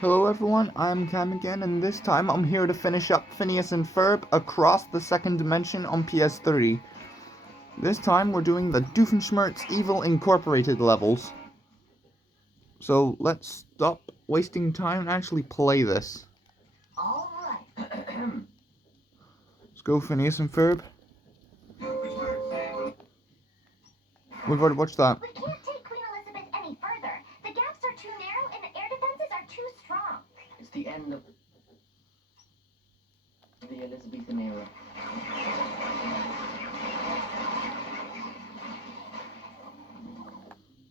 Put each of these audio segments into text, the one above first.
Hello everyone, I'm Cam again, and this time I'm here to finish up Phineas and Ferb Across the Second Dimension on PS3. This time we're doing the Doofenshmirtz Evil Incorporated levels. So let's stop wasting time and actually play this. Alright. Let's go Phineas and Ferb. We've already watched that. We can't take Queen Elizabeth any further. The gaps are too narrow and the air defenses are too strong. It's the end of the Elizabethan era.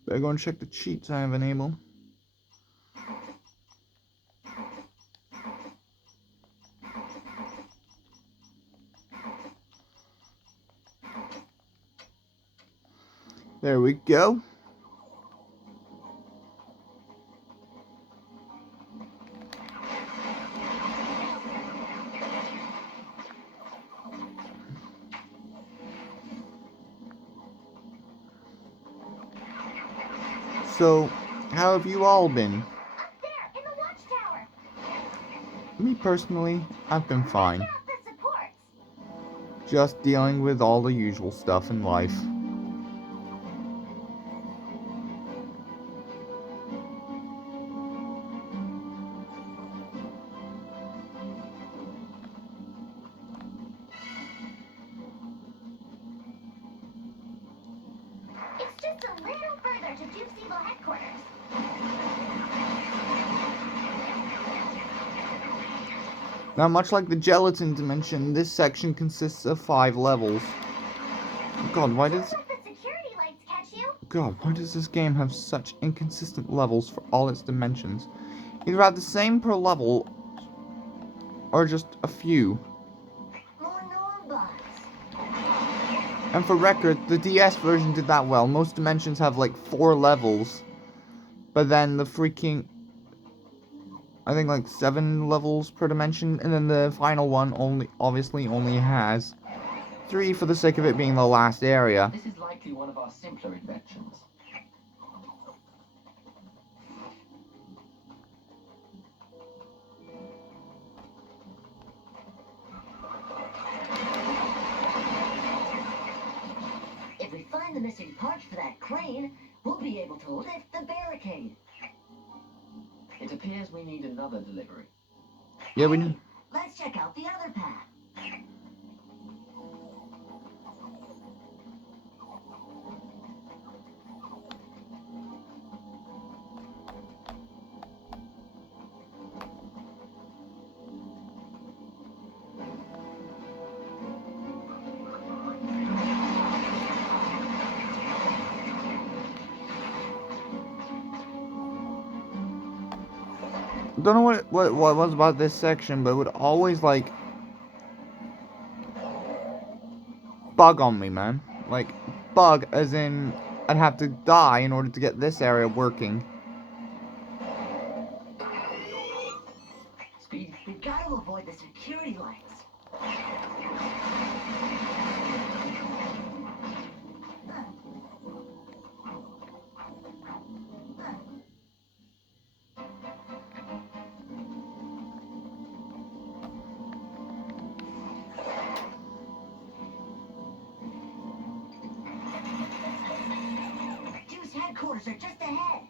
Better go and check the cheats I have enabled. There we go. So, how have you all been? Up there, in the watchtower. Me personally, I've been fine. Get off the supports. Just dealing with all the usual stuff in life. It's just a little further to Doof's evil headquarters. Now, much like the gelatin dimension, this section consists of 5 levels. God, why does... Don't let the security lights catch you. God, why does this game have such inconsistent levels for all its dimensions? Either have the same per level, or just a few. More Norbots. And for record, the DS version did that well. Most dimensions have like 4 levels. But then the freaking... I think like 7 levels per dimension, and then the final one obviously only has 3 for the sake of it being the last area. This is likely one of our simpler inventions. If we find the missing parts for that crane, we'll be able to lift the barricade. It appears we need another delivery. Yeah, we do. Let's check out the other path. Don't know what it was about this section, but it would always like bug on me, man. Like bug as in I'd have to die in order to get this area working. Speed. We've got to avoid the security lights. Doof's headquarters are just ahead.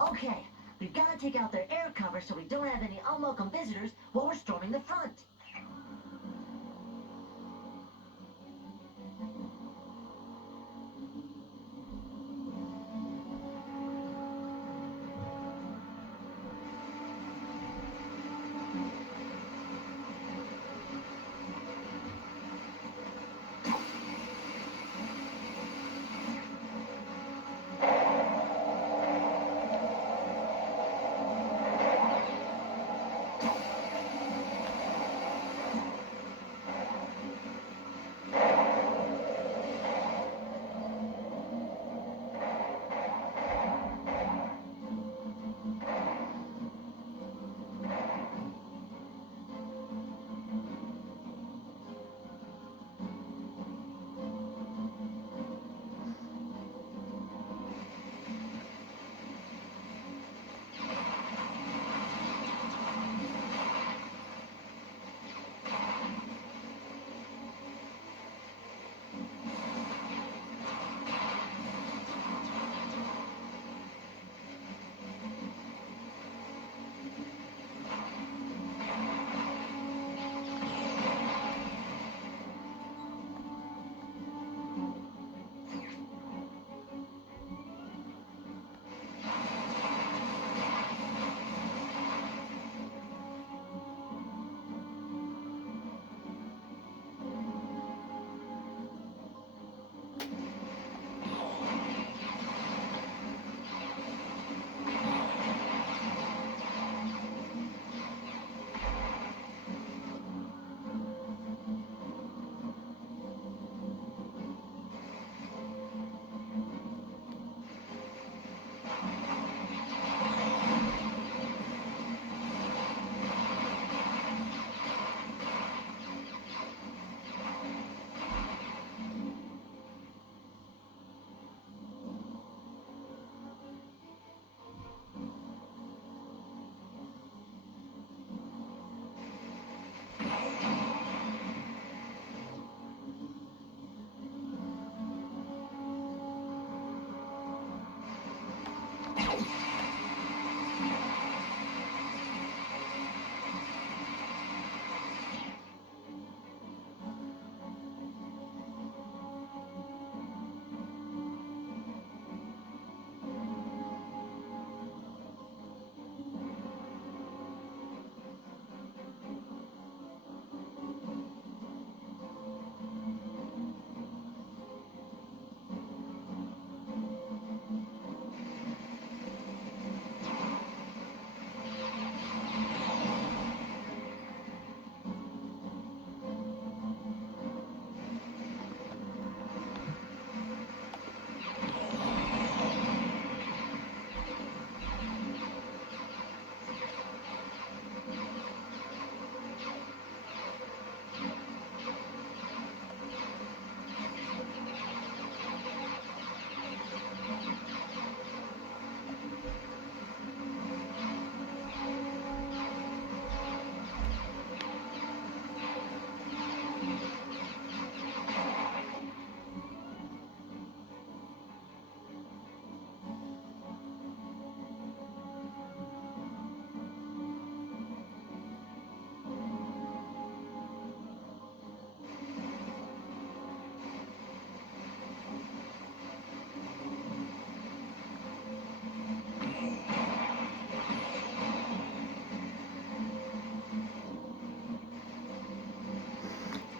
Okay, we've got to take out their air cover so we don't have any unwelcome visitors while we're storming the front.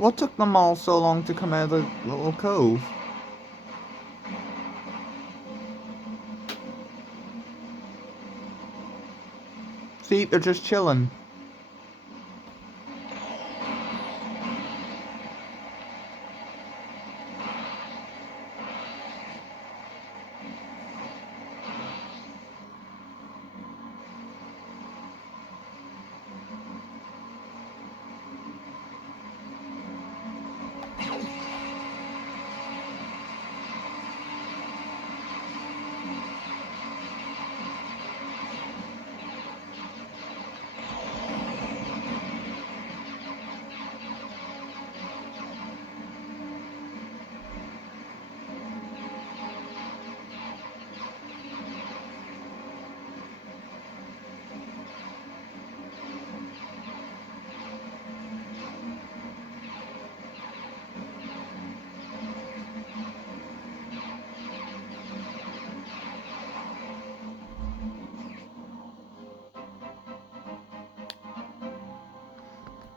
What took them all so long to come out of the little cove? See, they're just chilling.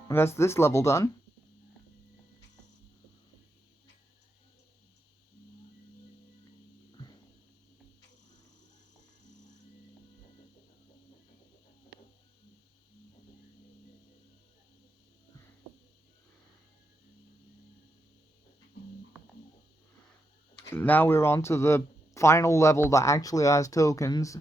That's this level done. Now we're on to the final level that actually has tokens.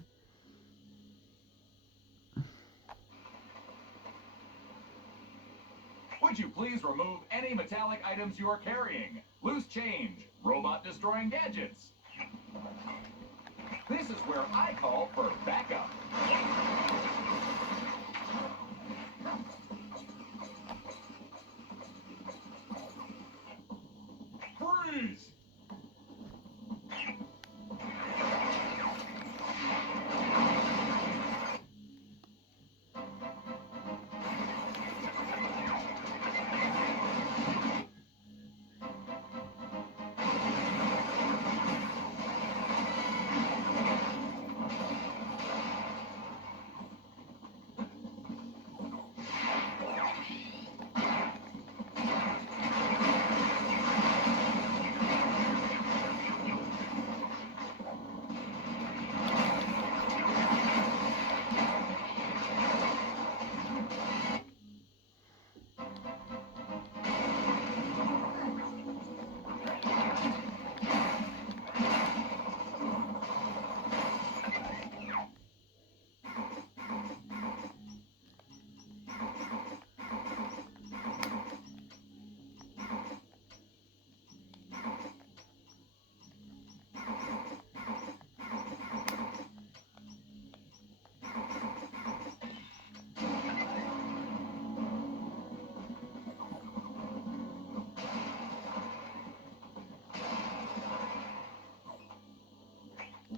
Would you please remove any metallic items you are carrying? Loose change, robot destroying gadgets. This is where I call for backup. Freeze!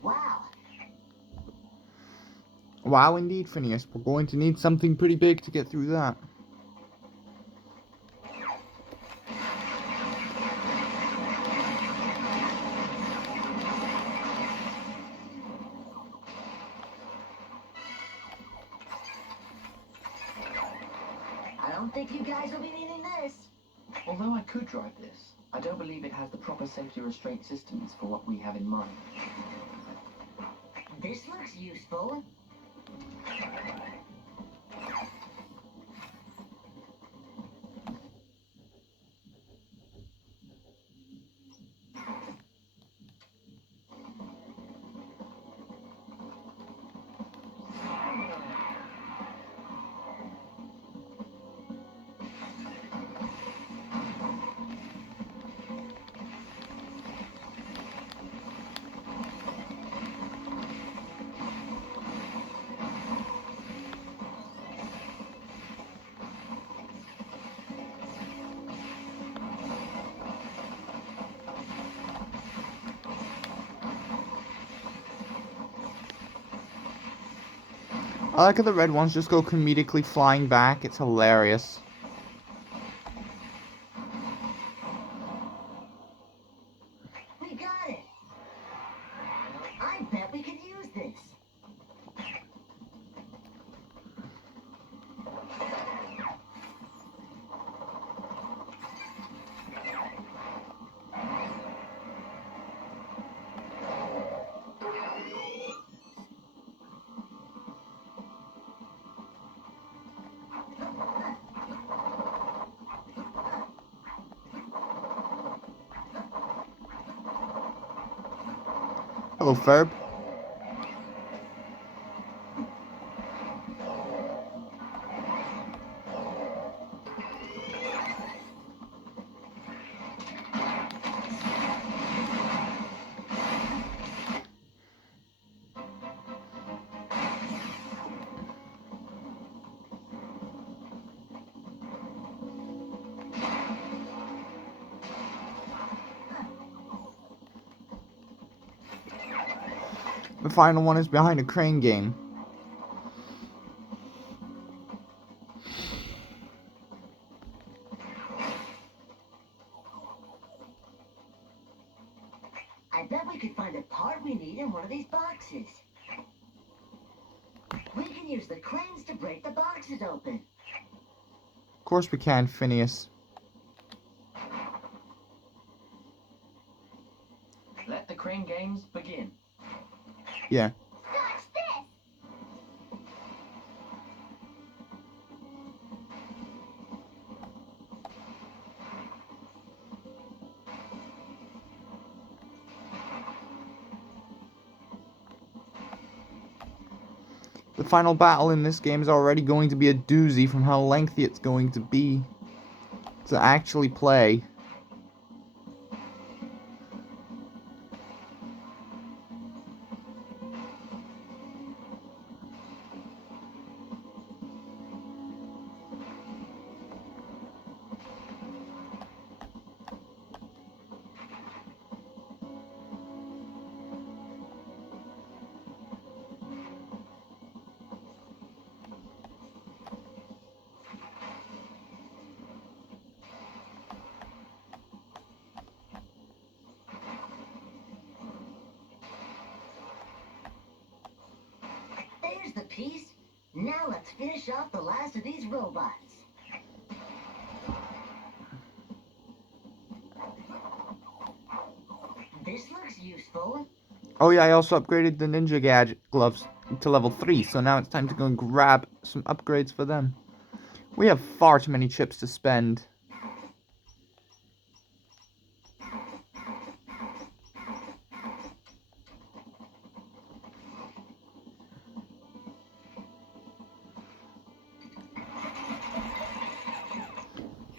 Wow. Wow, indeed, Phineas. We're going to need something pretty big to get through that. I don't think you guys will be needing this. Although I could drive this, I don't believe it has the proper safety restraint systems for what we have in mind. This looks useful. I like how the red ones just go comedically flying back. It's hilarious. We got it. I bet we could use this. Hello, Ferb. The final one is behind a crane game. I bet we could find a part we need in one of these boxes. We can use the cranes to break the boxes open. Of course we can, Phineas. Let the crane games begin. Yeah. Watch this! The final battle in this game is already going to be a doozy from how lengthy it's going to be to actually play. There's the piece. Now let's finish off the last of these robots. This looks useful. Oh yeah, I also upgraded the ninja gadget gloves to level 3, so now it's time to go and grab some upgrades for them. We have far too many chips to spend.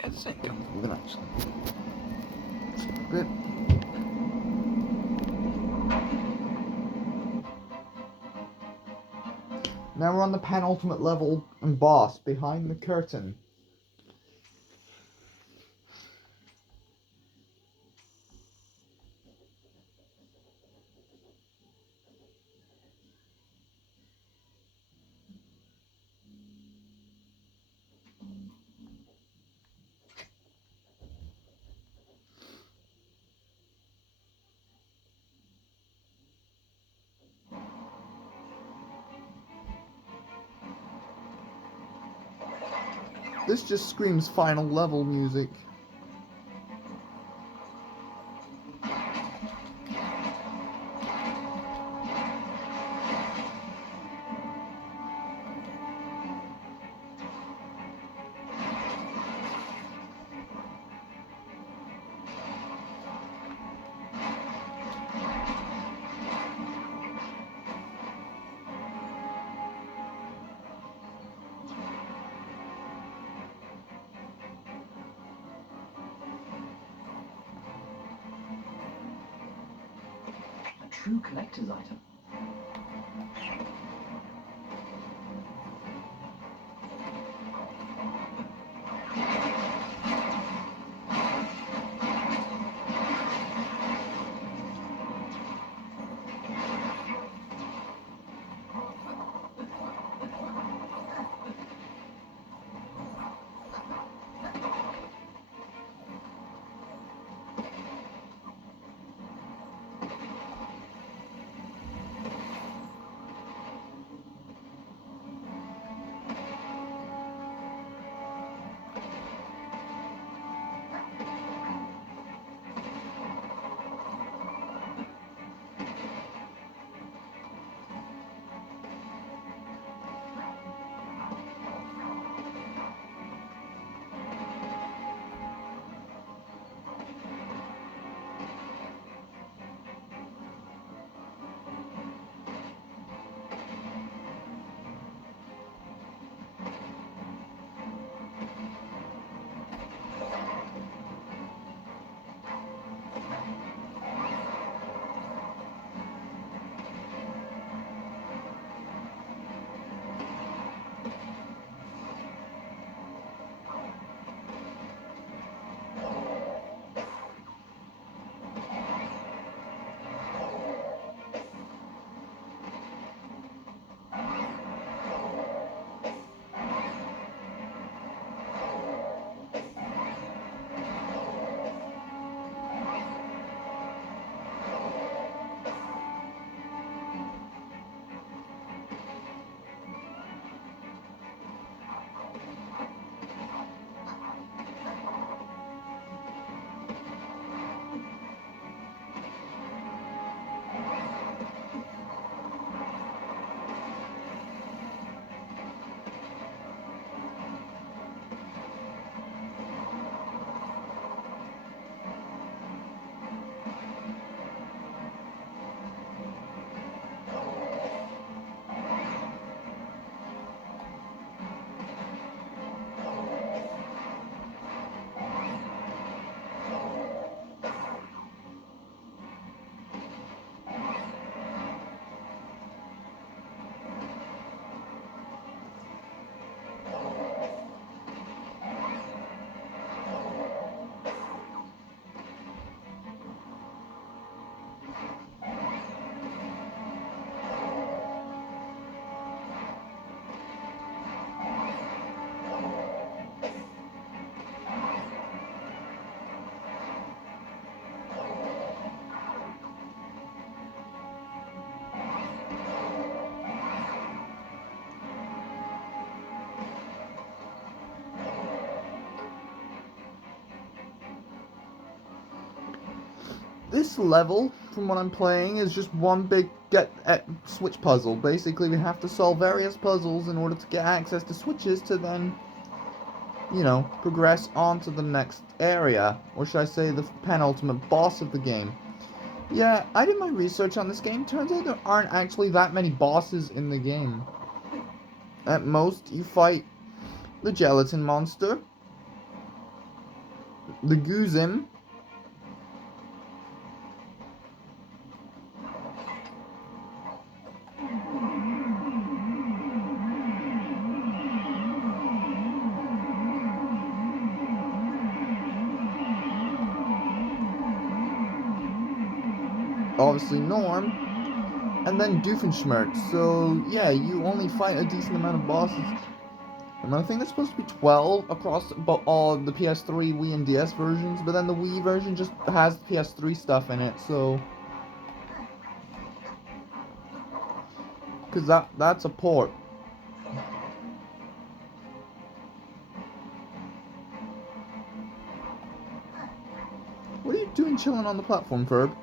Yes, it comes with actually. Good. Now we're on the penultimate level and boss behind the curtain. This just screams final level music. A true collector's item. this level, from what I'm playing, is just one big switch puzzle. Basically, we have to solve various puzzles in order to get access to switches to then, you know, progress on to the next area. Or should I say the penultimate boss of the game. Yeah, I did my research on this game. Turns out there aren't actually that many bosses in the game. At most, you fight the gelatin monster, the Goozim, obviously Norm, and then Doofenshmirtz. So yeah, you only fight a decent amount of bosses. And I think there's supposed to be 12 across all the PS3, Wii, and DS versions, but then the Wii version just has PS3 stuff in it, so... Because that's a port. What are you doing chilling on the platform, Ferb?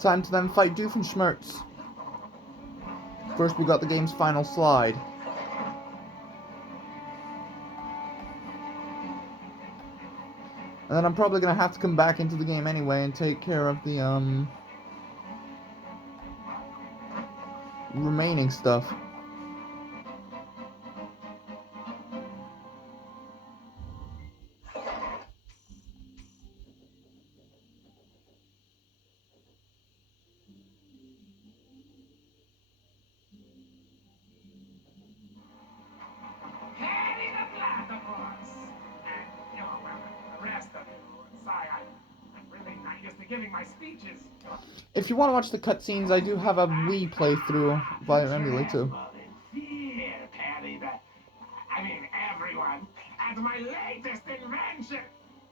Time to then fight Doofenshmirtz. First we got the game's final slide. And then I'm probably gonna have to come back into the game anyway and take care of the remaining stuff. Giving my speeches. If you want to watch the cutscenes, I do have a Wii playthrough via emulator. Fear, Patty, I mean, everyone, at my latest invention.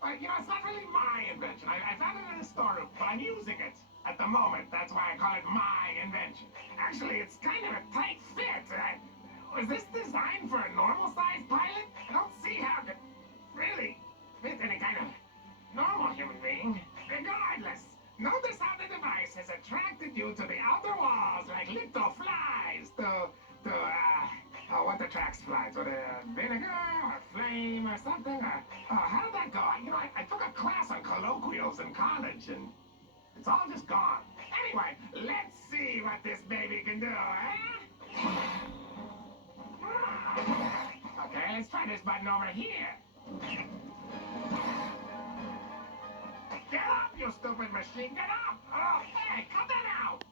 You know, it's not really my invention. I found it in a storeroom, but I'm using it at the moment. That's why I call it my invention. Actually, it's kind of a tight fit. Was this designed for a normal-sized pilot? I don't see how it really fit any kind of normal human being. Regardless, notice how the device has attracted you to the outer walls like little flies. What attracts flies? Or vinegar or flame or something? How did that go? You know, I took a class on colloquials in college and it's all just gone. Anyway, let's see what this baby can do, eh? Okay, let's try this button over here. Get up, you stupid machine! Get up! Oh, hey, cut that out!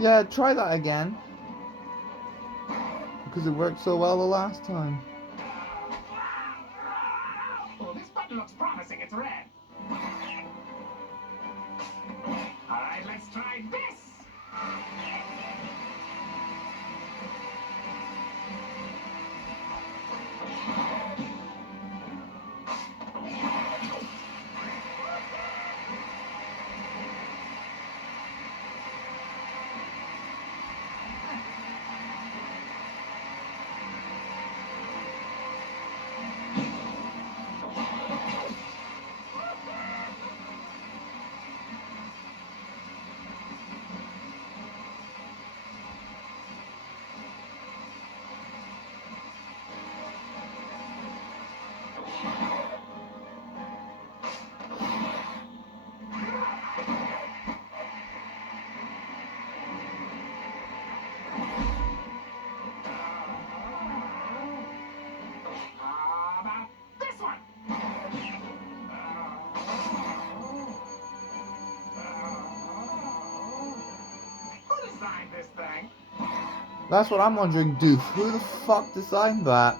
Yeah, try that again. Because it worked so well the last time. Oh, this button looks promising. It's red. Alright, let's try this! This thing. That's what I'm wondering, Doof. Who the fuck designed that?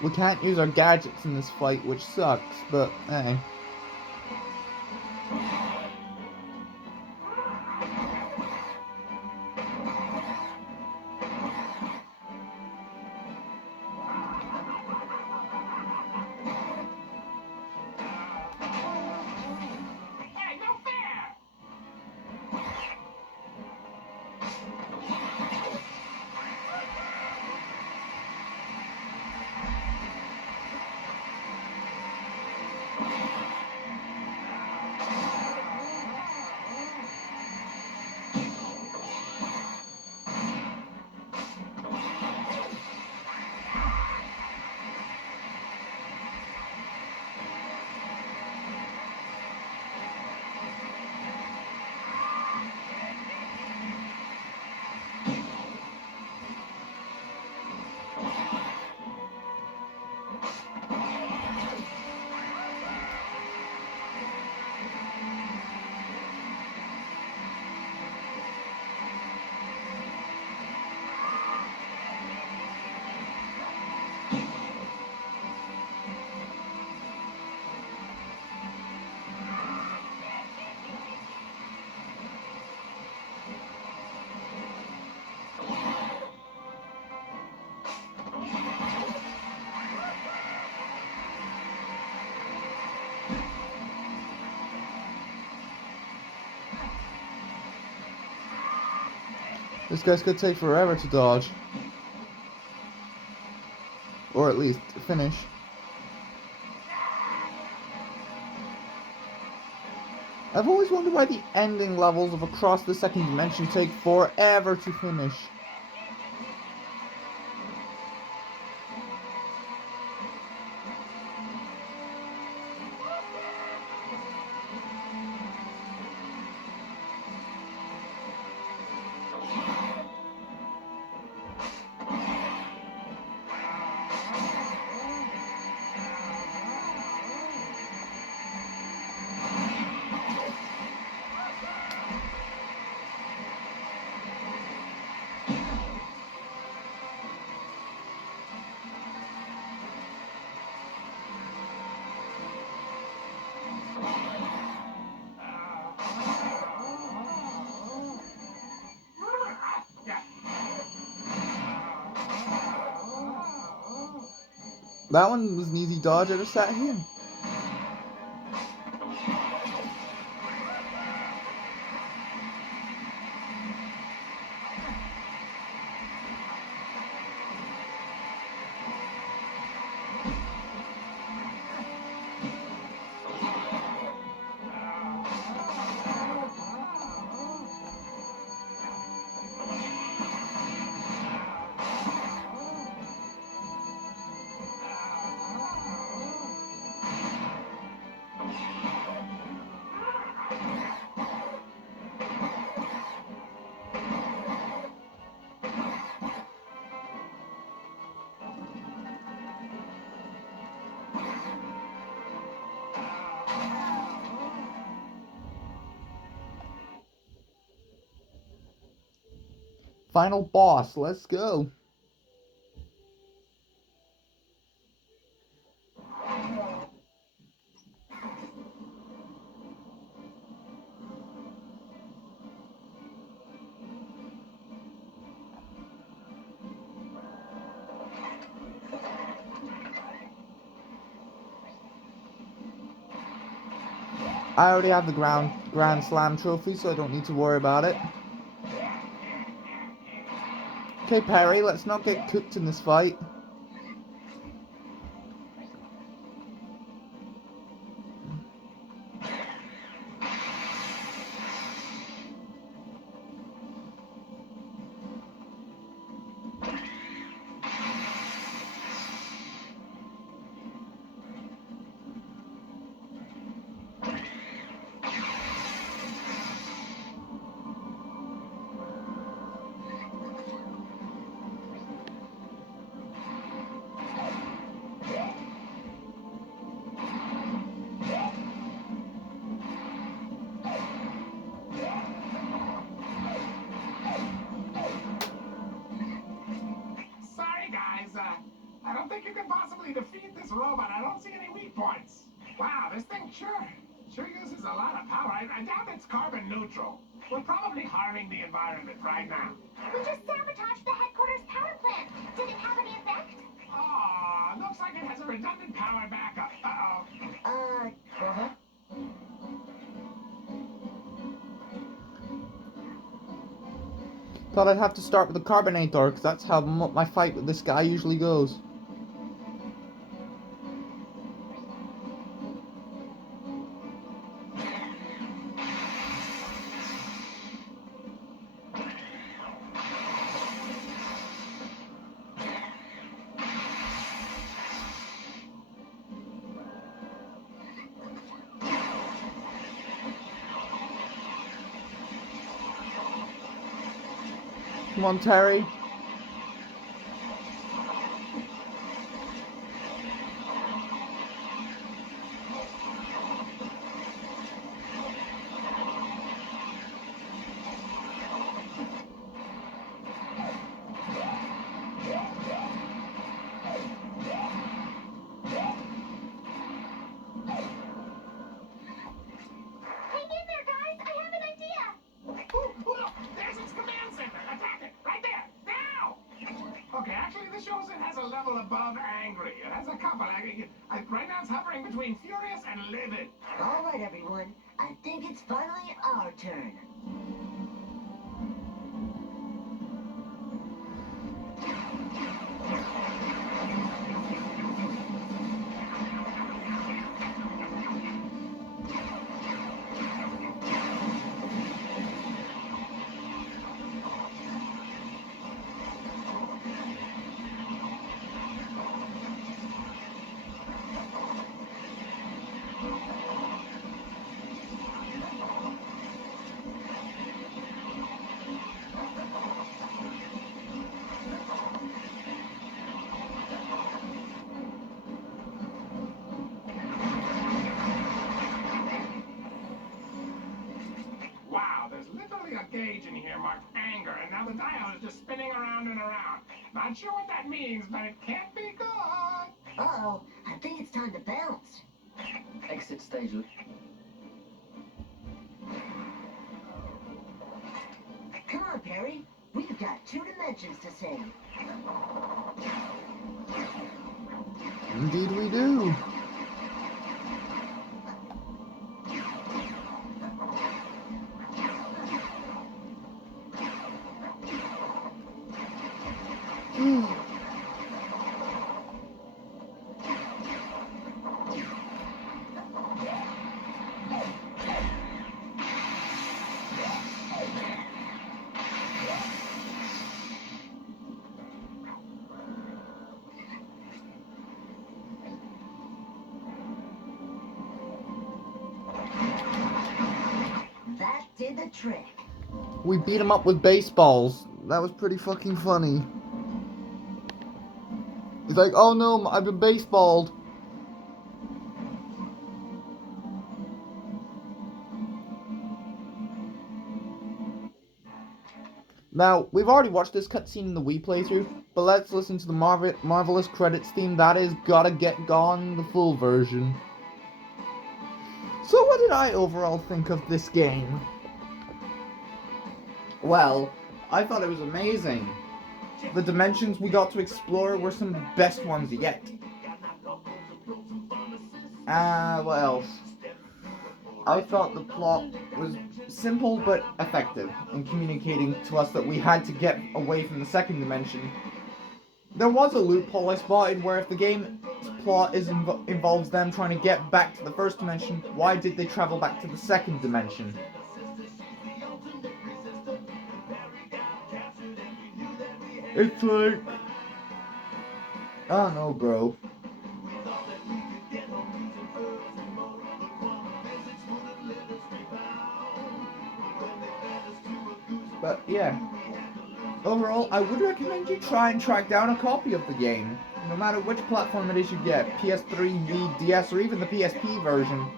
We can't use our gadgets in this fight, which sucks, but hey. Hey, no fair! This guy's gonna take forever to dodge. Or at least finish. I've always wondered why the ending levels of Across the Second Dimension take forever to finish. That one was an easy dodge. I just sat here. Final boss, let's go. I already have the Grand Slam trophy, so I don't need to worry about it. Okay, Perry, let's not get cooked in this fight. don't think you can possibly defeat this robot. I don't see any weak points. Wow, this thing sure uses a lot of power. I doubt it's carbon neutral. We're probably harming the environment right now. We just sabotaged the headquarters power plant. Did it have any effect? Oh, looks like it has a redundant power backup. Uh-oh. Brother? Thought I'd have to start with the carbonator, because that's how my fight with this guy usually goes. Come on, Terry. Hang in there, guys. I have an idea. Ooh, look, there's its command center. Attack it, right there, now! Okay, actually, this shows it has a level above angry. It has a couple. Right now it's hovering between furious and livid. All right, everyone. I think it's finally our turn. Wow, there's literally a gauge in here marked anger, and now the dial is just spinning around and around. Not sure what that means, but it can't be good. Uh-oh, I think it's time to bounce. Exit stage. Come on, Perry. We've got 2 dimensions to save. Indeed we do. That did the trick. We beat him up with baseballs. That was pretty fucking funny. He's like, oh no, I've been baseballed. Now, we've already watched this cutscene in the Wii playthrough, but let's listen to the marvelous credits theme. That is Gotta Get Gone, the full version. So what did I overall think of this game? Well, I thought it was amazing. The dimensions we got to explore were some of the best ones yet. What else? I thought the plot was simple but effective in communicating to us that we had to get away from the second dimension. There was a loophole I spotted where if the game's plot involves them trying to get back to the first dimension, why did they travel back to the second dimension? It's like, I don't know, bro. But yeah, overall, I would recommend you try and track down a copy of the game, no matter which platform it is you get, PS3, Wii, DS, or even the PSP version.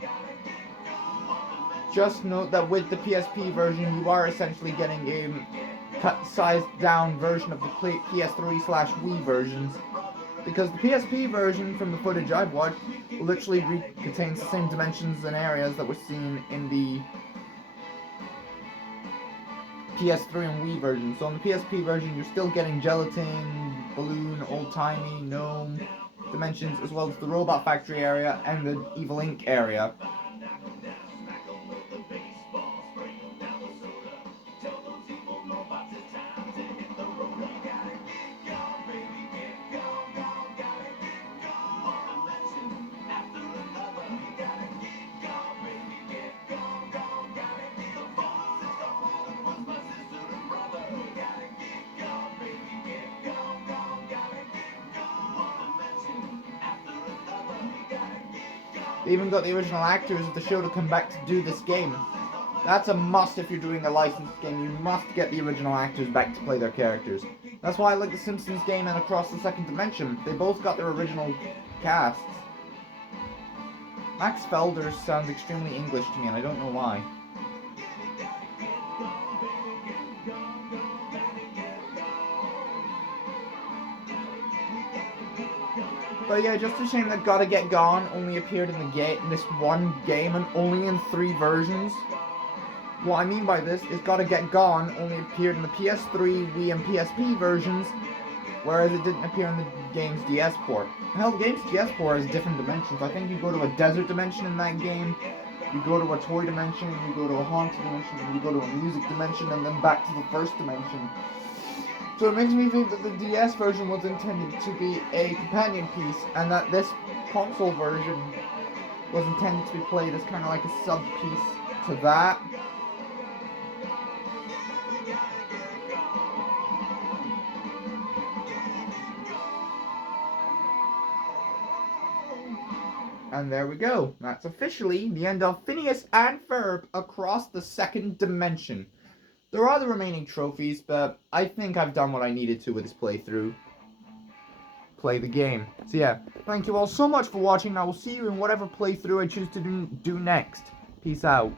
Just note that with the PSP version, you are essentially getting a cut-sized down version of the PS3/Wii versions. Because the PSP version, from the footage I've watched, literally contains the same dimensions and areas that were seen in the PS3 and Wii version. So in the PSP version, you're still getting gelatin, balloon, old-timey, gnome dimensions, as well as the robot factory area and the Evil Inc. area. They even got the original actors of the show to come back to do this game. That's a must if you're doing a licensed game. You must get the original actors back to play their characters. That's why I like the Simpsons game and Across the Second Dimension. They both got their original casts. Max Felder sounds extremely English to me, and I don't know why. But yeah, just a shame that Gotta Get Gone only appeared in this one game and only in 3 versions. What I mean by this is Gotta Get Gone only appeared in the PS3, Wii, and PSP versions, whereas it didn't appear in the game's DS port. Hell, the game's DS port has different dimensions. I think you go to a desert dimension in that game, you go to a toy dimension, you go to a haunted dimension, and you go to a music dimension, and then back to the first dimension. So it makes me think that the DS version was intended to be a companion piece, and that this console version was intended to be played as kind of like a sub-piece to that. And there we go. That's officially the end of Phineas and Ferb Across the Second Dimension. There are the remaining trophies, but I think I've done what I needed to with this playthrough. Play the game. So yeah, thank you all so much for watching. I will see you in whatever playthrough I choose to do next. Peace out.